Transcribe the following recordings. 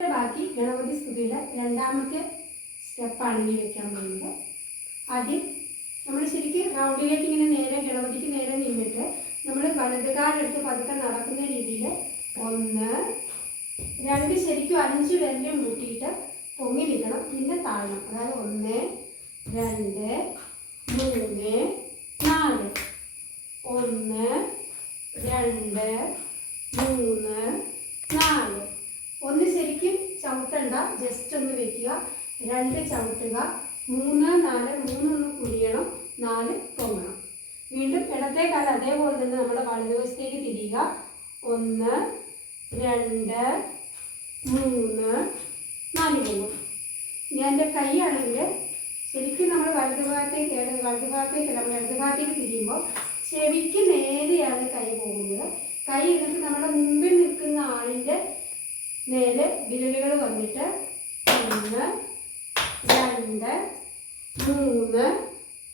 ബാക്കി ഗണപതി സ്തുതിയുടെ രണ്ടാമത്തെ സ്റ്റെപ്പാണ് ഇനി വെക്കാൻ പോകുന്നത്. ആദ്യം നമ്മൾ ശരിക്കും റൗണ്ടിലേക്ക് ഇങ്ങനെ നേരെ ഗണപതിക്ക് നേരെ നിന്നിട്ട് നമ്മൾ വലതുകാലെടുത്ത് പതുക്കെ നടക്കുന്ന രീതിയിൽ 1 2 ശരിക്കും 5 വിരലും കൂട്ടിയിട്ട് പൊങ്ങി നിൽക്കണം, പിന്നെ താഴണം. അതായത് 1 2 3 4 1 2 3 4. ഒന്ന് ശരിക്കും ചവിട്ടണ്ട, ജസ്റ്റ് ഒന്ന് വെക്കുക. 2 ചവിട്ടുക. 3 4 3 ഒന്ന് കുഴിയണം, 4 പൊങ്ങണം. വീണ്ടും ഇടത്തെ കാലം അതേപോലെ തന്നെ നമ്മുടെ വലതുവശത്തേക്ക് തിരിയുക. 1 2 3 4 പൊങ്ങും. ഞാൻ എൻ്റെ കൈയാണെങ്കിൽ ശരിക്കും നമ്മൾ വലതുഭാഗത്തേക്കല്ല, നമ്മൾ ഇടതുഭാഗത്തേക്ക് തിരിയുമ്പോൾ ചെവിക്ക് നേരെയാണ് കൈ പോകുന്നത്. കൈ എന്നിട്ട് നമ്മുടെ മുമ്പിൽ നിൽക്കുന്ന ആളിൻ്റെ നേരെ വിരലുകൾ വന്നിട്ട് 1 2 3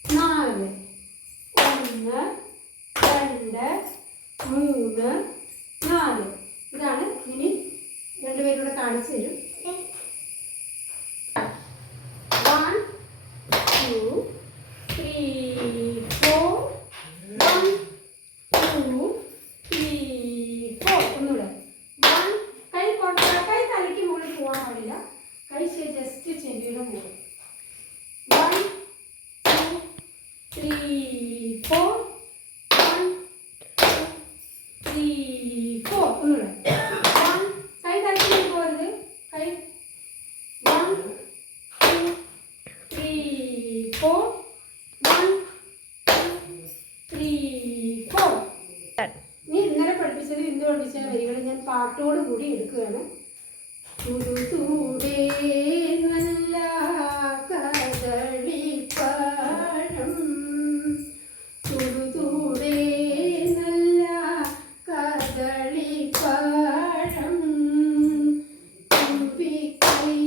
4 1 2 3 4. ഇതാണ്. ഇനി രണ്ടുപേരും കൂടെ കാണിച്ചു തരും. 1 2 3 4 1 2 3 4. ഒന്നുകൂടെ. കൈ തലയ്ക്ക് മുകളിൽ പോകാൻ പാടില്ല. കൈ ജസ്റ്റ് ചെവിയുടെ മുകളിൽ. 1 2 3 4 1 2 3 4. ഒന്നുകൂടെ. കൈ തലയ്ക്ക് മുകളിൽ പോകരുത്. കൈ 1 2 3 4 1 2 3 4. നീ ഇന്നലെ പഠിപ്പിച്ചത് ഇന്ന് പഠിപ്പിച്ച വരികൾ ഞാൻ പാട്ടോട് കൂടി എടുക്കുകയാണ്. തുടുതൂടേ നല്ല കദളിപ്പഴം, തുടുതൂടേ നല്ല കദളിപ്പഴം, തുമ്പിക്കൈയൊക്കെ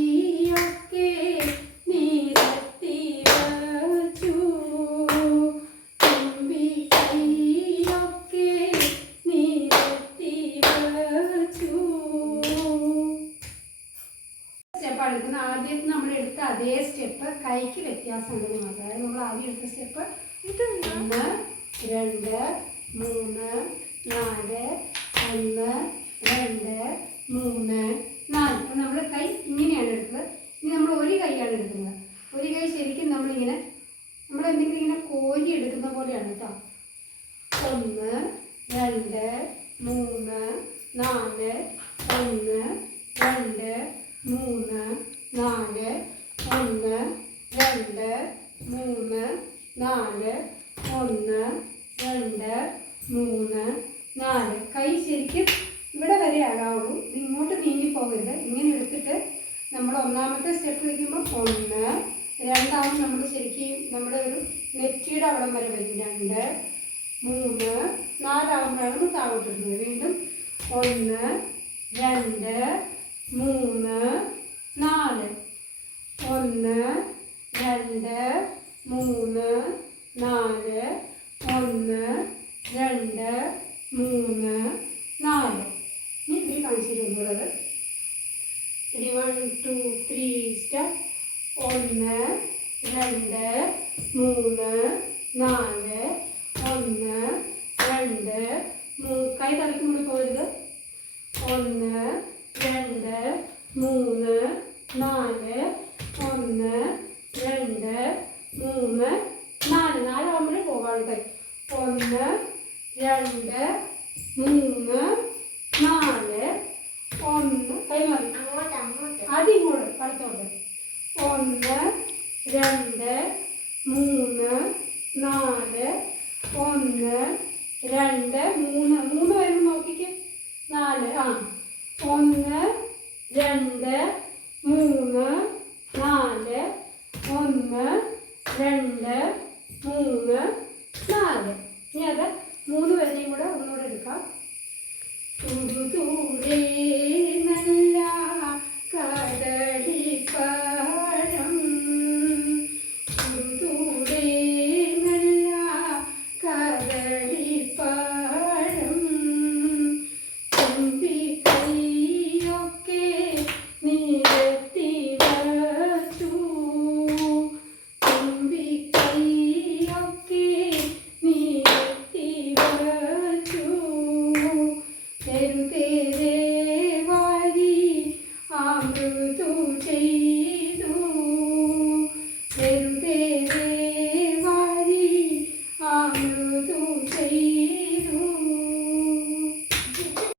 നിരത്തി വച്ചു, തുമ്പിക്കൈയൊക്കെ നിരത്തി വച്ചു. സ്റ്റെപ്പാണ് എടുക്കുന്നത്. ആദ്യം നമ്മൾ എടുത്ത അതേ സ്റ്റെപ്പ് കൈക്ക് വ്യത്യാസം ഉണ്ടെന്ന് മാത്രം. അതായത് നമ്മൾ ആദ്യം എടുത്ത സ്റ്റെപ്പ് 1 2 3 4 1 2 3 4. നമ്മൾ കൈ ഇങ്ങനെയാണ് എടുക്കുന്നത്. ഇനി നമ്മൾ ഒരു കൈയാണ് എടുക്കുന്നത്. ഒരു കൈ ശരിക്കും നമ്മളിങ്ങനെ എന്തെങ്കിലും ഇങ്ങനെ കോരി എടുക്കുന്ന പോലെയാണ് കേട്ടോ. 1 2 3 4 1 2 3 4 1 2 3 4 1 2 3 4. കൈ ശരിക്കും ഇവിടെ വരെ ആകാവുള്ളൂ. ഇത് ഇങ്ങോട്ട് നീങ്ങിപ്പോകരുത്. ഇങ്ങനെ എടുത്തിട്ട് നമ്മൾ ഒന്നാമത്തെ സ്റ്റെപ്പ് വയ്ക്കുമ്പോൾ 1 രണ്ടാമത് നമ്മൾ ശരിക്കും നമ്മുടെ ഒരു നെറ്റിയുടെ അവിടം വരെ വരും. 2 3 4 ആകുമ്പോഴാണ് താഴോട്ടിടുന്നത്. വീണ്ടും 1 2 3 4 1 2 3 4 1 2 3 4. ഇനി ഇതിൽ കാണിച്ചിട്ടുള്ളത് 1 2 3 സ്റ്റെപ്പ്. 1 2 3 4 1 2 3. കൈ തലയ്ക്ക് മുകളിൽ പോകരുത്. 1 2 3 4 1 2 3 4. 4 ആകുമ്പോഴേ പോകാൻ കൈ. 1 2 3 4 1. കൈ മാറി ആദ്യം ഇങ്ങോട്ട് അടുത്തോട്ട്. 1 2 3 4 1 2 3 3 വരുമ്പോൾ നോക്കിക്കേ. 4 1 2 3